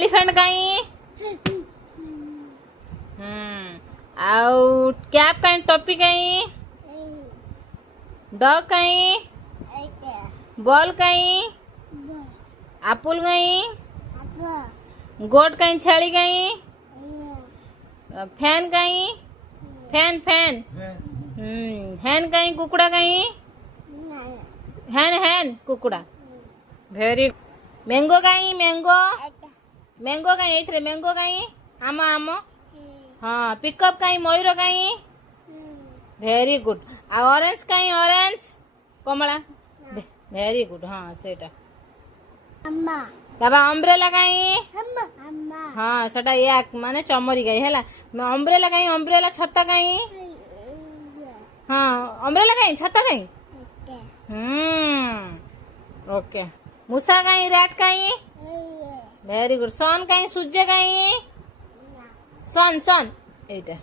elephant कहीं आउ cap कहीं टोपी कहीं डॉग कहीं बॉल कहीं एप्पल कहीं गोट कहीं छेली कहीं फैन कहीं फैन फैन हैन कहीं कुकुड़ा कहीं हैन हैन कुकुड़ा भेरी मैंगो कहीं मैंगो मैंगो कहीं एथरे मैंगो कहीं आम आम हाँ पिकअप कहीं मयूर कहीं भेरी गुड आ ऑरेंज कहीं ऑरेंज कमला भेरी गुड हाँ सेटा बाबा अम्ब्रेला कहीं हाँ सेटा एक माने चमरी गई है अम्ब्रेला कहीं अम्ब्रेला छत्ता कहीं हाँ अम्ब्रेला कहीं छत्ता कहीं ओके मूसा कहीं रैट कहीं वेरी गुड सन कहीं सूर्य कहीं सन सन एटा